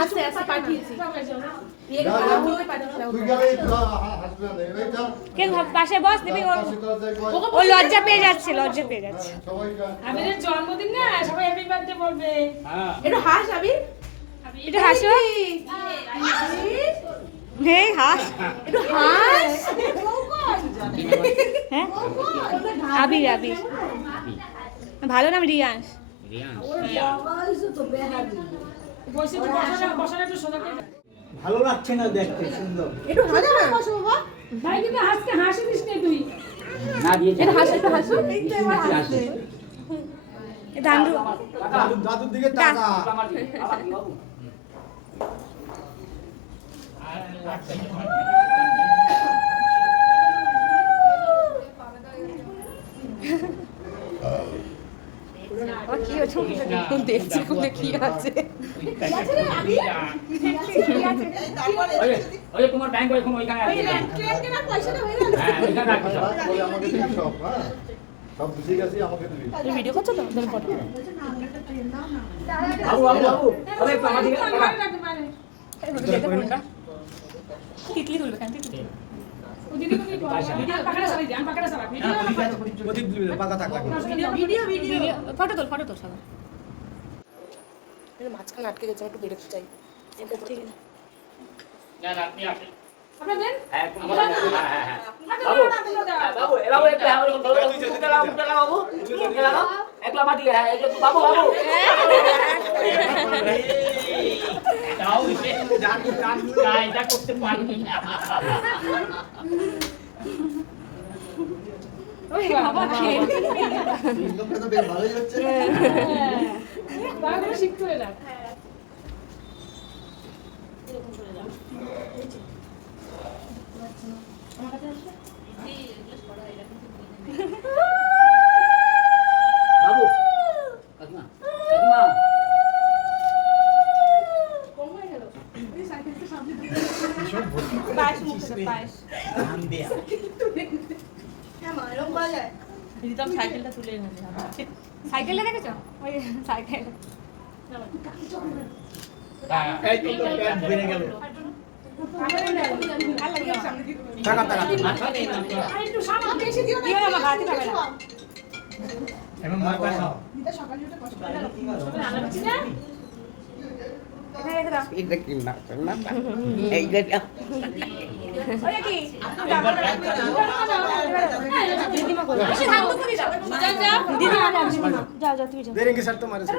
আস্তে আস্তে পাঠিয়েছি পাশে বস দিবি ও লজ্জা পেয়ে যাচ্ছে আবিরের জন্মদিন না সবাই হ্যাপি বার্থডে বলবে একটু হাস আবির একটু হাসো হেই হাস একটু হাস হ্যাঁ আবির আবির ভালো নাম রিয়াংশ ভালো লাগছে না দেখতে সুন্দর একটু হাসো না ভাই কিন্তু হাসতে হাসি দিস না তুই না দিয়েছে একটু হাসো একটু হাসো দাদু দাদুর দিকে তাকা কি হচ্ছে দেখছি কোনে কি আছে ওই তোমার ব্যাংক এখন ওইখানে আছে ট্রেন কেনার পয়সাটা হয়ে গেল হ্যাঁ ওইখানে রাখো ওই আমাকে দিবি সব হ্যাঁ সব বুঝে গেছি আমাকে দিবি তুমি ভিডিও করছো তো ধরে ফটো বাবু বাবু বাবু আরে আমার দিকে তাকা তিতলি তুলবে কেন তিতলি ফটো তোল সবাই মাঝখানে আটকে গেছে একটু বেরোতে চাই ঠিক আছে বাবু এলাও একটা বাবু একলা মাটি বাবু বাবু তাও এটা করতে পারবি না ওই বাবা লোকটা তো বেশ ভালোই হচ্ছে তাহলে শিখতে হয়ে যাক বাবু কাকিমা কাকিমা পায়েস মুখে পায়েস নাম দেয়া দিতাম সাইকেলটা তুলে এনে সাইকেলটা দেখেছো ওই সাইকেল এই তো প্যান্ট বেরে গেল টাকা টাকা একটু সামনে বেশি দিও না আমার হাতে পাবে না এমন মার পাশা এটা কি না এইটা ওরে কি দিদিমা কই দিদিমা যা তুই যা देंगे सर तुम्हारे से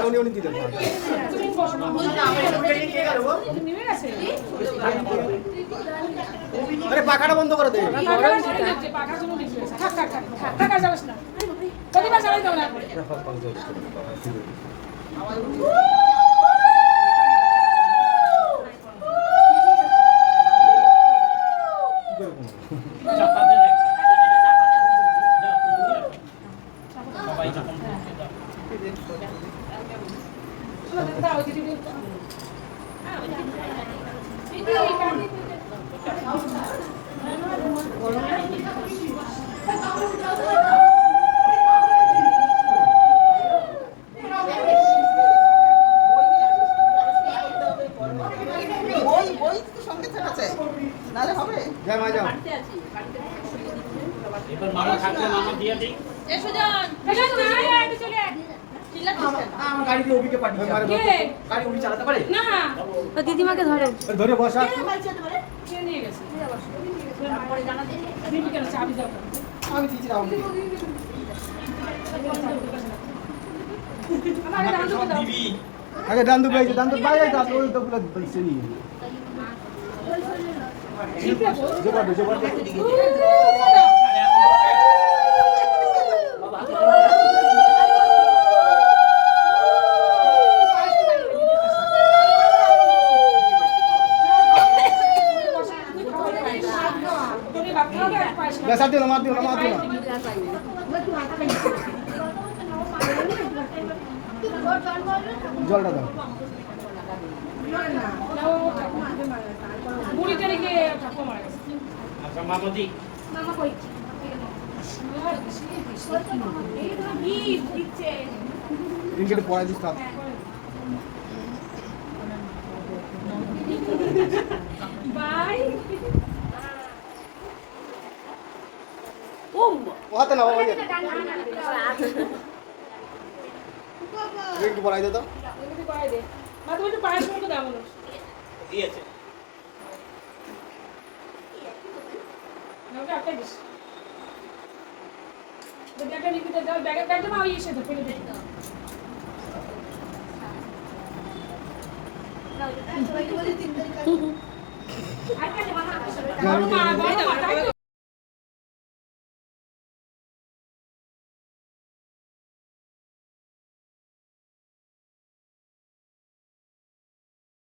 उन्हीं उन्हीं दे दो अरे पाखाड़ा बंद कर दे দিদিমাকে ধরে ধরে বসা আমি দিচ্ছি রাউন্ড আগে দান্দু বাইছে দান্দু বাইরে দান্দু ওই তো পুরো বলছে নি জোবার জোবার बस आते हो मार दियो জলটা দাও বুড়ি তারিখে ঠাকুমা মারা গেছে আচ্ছা মামতি মামা কই এই দিচ্ছে রিঙ্গিটে পড়াই দিস তার বাই ও ও হাতে না বাবা একটু পড়াই দে তো এমনি পায়ে দে মা তুমি একটু পায়ের মতো দাও মনে দিয়েছে নাও একটা দিস ব্যাগটা নিতে দাও ব্যাগটা মা ওই এসে তো ফেলে দে সবাইকে বলি 3 তারিখ বড় মা বড়